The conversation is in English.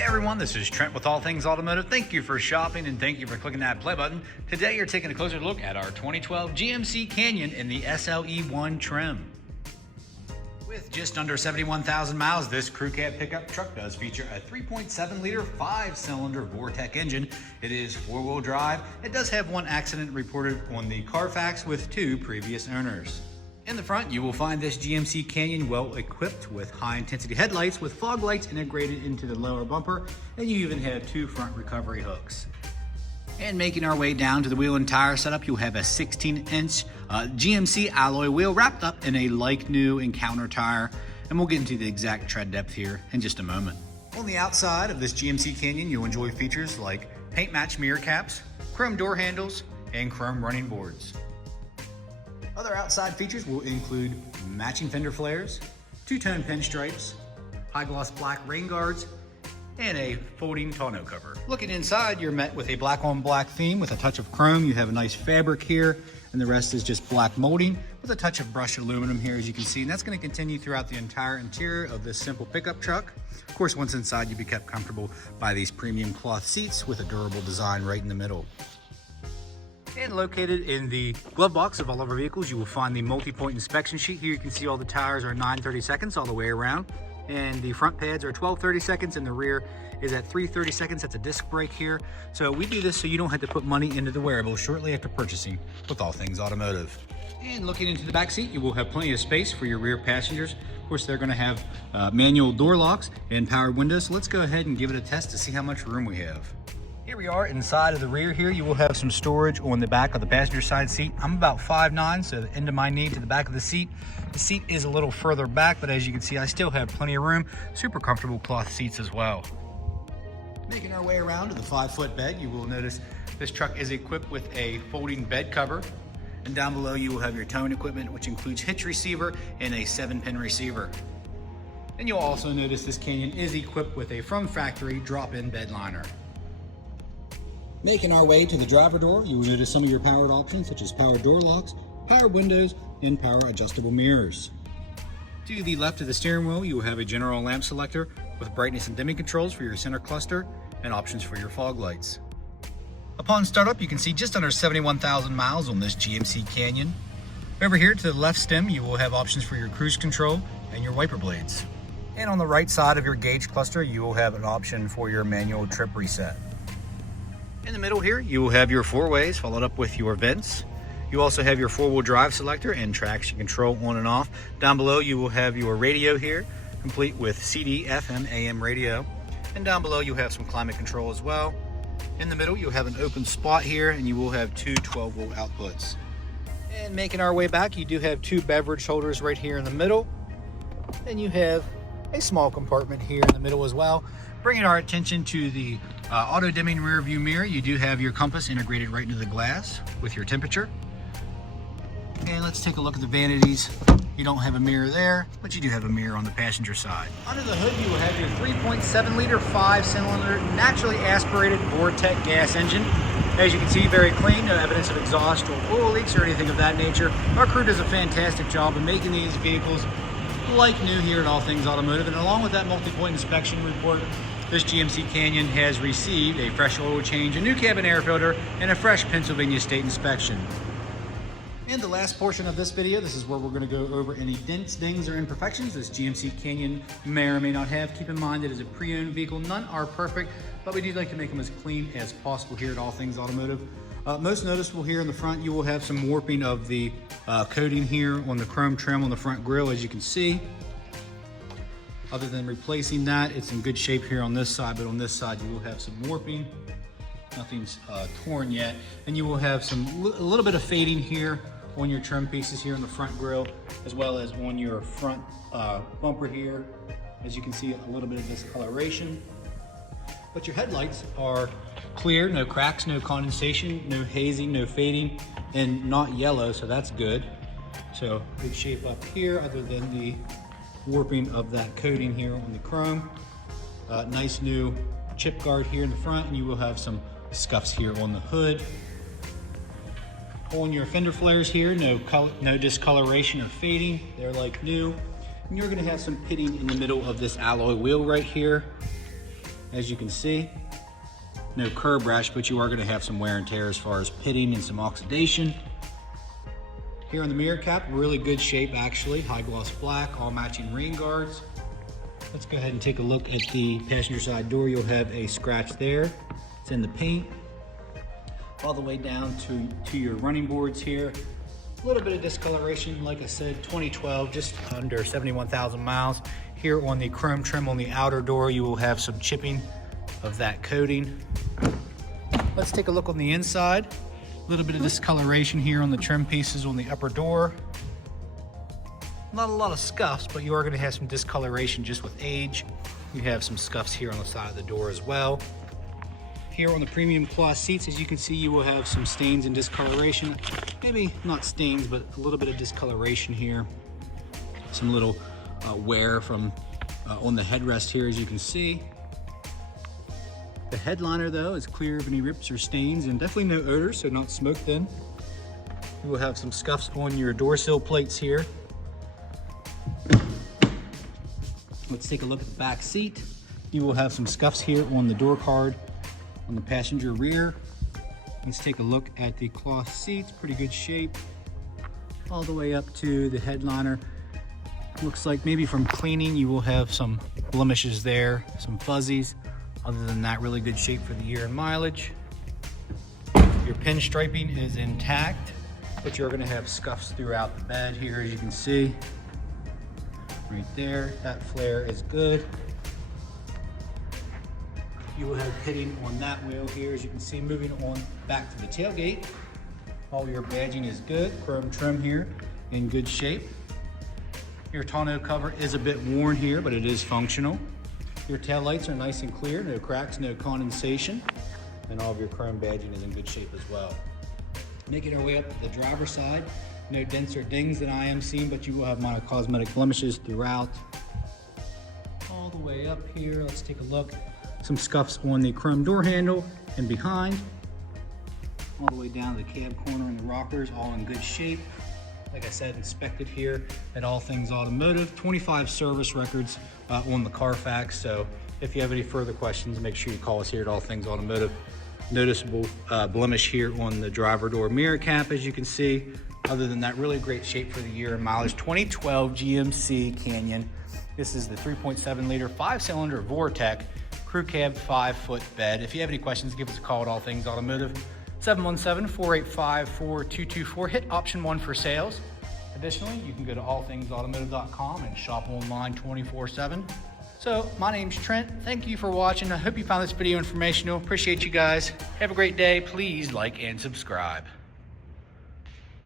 Hey everyone, this is Trent with All Things Automotive. Thank you for shopping and thank you for clicking that play button. Today you're taking a closer look at our 2012 GMC Canyon in the SLE1 trim. With just under 71,000 miles, this crew cab pickup truck does feature a 3.7 liter 5-cylinder Vortec engine. It is 4-wheel drive. It does have one accident reported on the Carfax with 2 previous owners. In the front, you will find this GMC Canyon well equipped with high-intensity headlights with fog lights integrated into the lower bumper, and you even have 2 front recovery hooks. And making our way down to the wheel and tire setup, you'll have a 16-inch GMC alloy wheel wrapped up in a like-new Encounter tire, and we'll get into the exact tread depth here in just a moment. On the outside of this GMC Canyon, you'll enjoy features like paint-match mirror caps, chrome door handles, and chrome running boards. Other outside features will include matching fender flares, 2-tone pinstripes, high-gloss black rain guards, and a folding tonneau cover. Looking inside, you're met with a black-on-black theme with a touch of chrome. You have a nice fabric here, and the rest is just black molding with a touch of brushed aluminum here, as you can see. And that's going to continue throughout the entire interior of this simple pickup truck. Of course, once inside, you'll be kept comfortable by these premium cloth seats with a durable design right in the middle. And located in the glove box of all of our vehicles, you will find the multi-point inspection sheet. Here you can see all the tires are 9/32 all the way around, and the front pads are 12/32, and the rear is at 3/32. That's a disc brake here. So we do this so you don't have to put money into the wearable shortly after purchasing with All Things Automotive. And looking into the back seat, you will have plenty of space for your rear passengers. Of course, they're going to have manual door locks and powered windows. So let's go ahead and give it a test to see how much room we have. Here we are inside of the rear here. You will have some storage on the back of the passenger side seat. I'm about 5'9", so the end of my knee to the back of the seat. The seat is a little further back, but as you can see, I still have plenty of room. Super comfortable cloth seats as well. Making our way around to the 5-foot bed, you will notice this truck is equipped with a folding bed cover. And down below, you will have your towing equipment, which includes Hitch Receiver and a 7-pin receiver. And you'll also notice this Canyon is equipped with a from factory drop-in bed liner. Making our way to the driver door, you will notice some of your powered options such as power door locks, power windows, and power adjustable mirrors. To the left of the steering wheel, you will have a general lamp selector with brightness and dimming controls for your center cluster and options for your fog lights. Upon startup, you can see just under 71,000 miles on this GMC Canyon. Over here to the left stem, you will have options for your cruise control and your wiper blades. And on the right side of your gauge cluster, you will have an option for your manual trip reset. In the middle here, you will have your 4-ways followed up with your vents. You also have your 4-wheel drive selector and traction control on and off. Down below, you will have your radio here, complete with CD, FM, AM radio. And down below, you have some climate control as well. In the middle, you'll have an open spot here, and you will have 2 12-volt outputs. And making our way back, you do have 2 beverage holders right here in the middle. And you have a small compartment here in the middle as well. Bringing our attention to the auto dimming rear view mirror, you do have your compass integrated right into the glass with your temperature. And let's take a look at the vanities. You don't have a mirror there, but you do have a mirror on the passenger side. Under the hood, you will have your 3.7 liter 5-cylinder naturally aspirated Vortec gas engine. As you can see, very clean, no evidence of exhaust or oil leaks or anything of that nature. Our crew does a fantastic job of making these vehicles like new here at All Things Automotive, and along with that multi-point inspection report, this GMC Canyon has received a fresh oil change, a new cabin air filter, and a fresh Pennsylvania state inspection. In the last portion of this video, this is where we're going to go over any dents, dings, or imperfections this GMC Canyon may or may not have. Keep in mind that it is a pre-owned vehicle. None are perfect, but we do like to make them as clean as possible here at All Things Automotive. Most noticeable here in the front, you will have some warping of the coating here on the chrome trim on the front grille, as you can see. Other than replacing that, it's in good shape here on this side, but on this side you will have some warping. Nothing's torn yet. And you will have a little bit of fading here on your trim pieces here on the front grille, as well as on your front bumper here. As you can see, a little bit of discoloration. But your headlights are clear, no cracks, no condensation, no hazing, no fading, and not yellow, so that's good. So good shape up here, other than the warping of that coating here on the chrome. Nice new chip guard here in the front, and you will have some scuffs here on the hood. On your fender flares here, no discoloration or fading. They're like new. And you're gonna have some pitting in the middle of this alloy wheel right here. as you can see. No curb rash, but you are going to have some wear and tear as far as pitting and some oxidation. Here on the mirror cap, really good shape actually. High gloss black, all matching rain guards. Let's go ahead and take a look at the passenger side door. You'll have a scratch there. It's in the paint. All the way down to your running boards here. A little bit of discoloration, like I said, 2012, just under 71,000 miles. Here on the chrome trim on the outer door, you will have some chipping of that coating. Let's take a look on the inside. A little bit of discoloration here on the trim pieces on the upper door. Not a lot of scuffs, but you are going to have some discoloration just with age. You have some scuffs here on the side of the door as well. Here on the premium cloth seats, as you can see, you will have some stains and discoloration. Maybe not stains, but a little bit of discoloration here. Some little wear from on the headrest here, as you can see. The headliner, though, is clear of any rips or stains and definitely no odor, so not smoked in. You will have some scuffs on your door sill plates here. Let's take a look at the back seat. You will have some scuffs here on the door card on the passenger rear. Let's take a look at the cloth seats, pretty good shape. All the way up to the headliner. Looks like maybe from cleaning you will have some blemishes there, some fuzzies. Other than that, really good shape for the year and mileage. Your pinstriping is intact, but you're gonna have scuffs throughout the bed here, as you can see. Right there, that flare is good. You will have pitting on that wheel here, as you can see. Moving on back to the tailgate. All your badging is good. Chrome trim here in good shape. Your tonneau cover is a bit worn here, but it is functional. Your tail lights are nice and clear, no cracks, no condensation, and all of your chrome badging is in good shape as well. Making our way up to the driver's side. No dents or dings that I am seeing, but you will have minor cosmetic blemishes throughout. All the way up here, let's take a look. Some scuffs on the chrome door handle and behind. All the way down to the cab corner and the rockers, all in good shape. Like I said, inspected here at All Things Automotive. 25 service records on the Carfax. So if you have any further questions, make sure you call us here at All Things Automotive. Noticeable blemish here on the driver door mirror cap, as you can see. Other than that, really great shape for the year and mileage. 2012 GMC Canyon. This is the 3.7 liter 5-cylinder Vortec crew cab 5-foot bed. If you have any questions, give us a call at All Things Automotive. 717-485-4224. Hit option 1 for sales. Additionally, you can go to allthingsautomotive.com and shop online 24/7. So my name's Trent. Thank you for watching. I hope you found this video informational. Appreciate you guys. Have a great day. Please like and subscribe.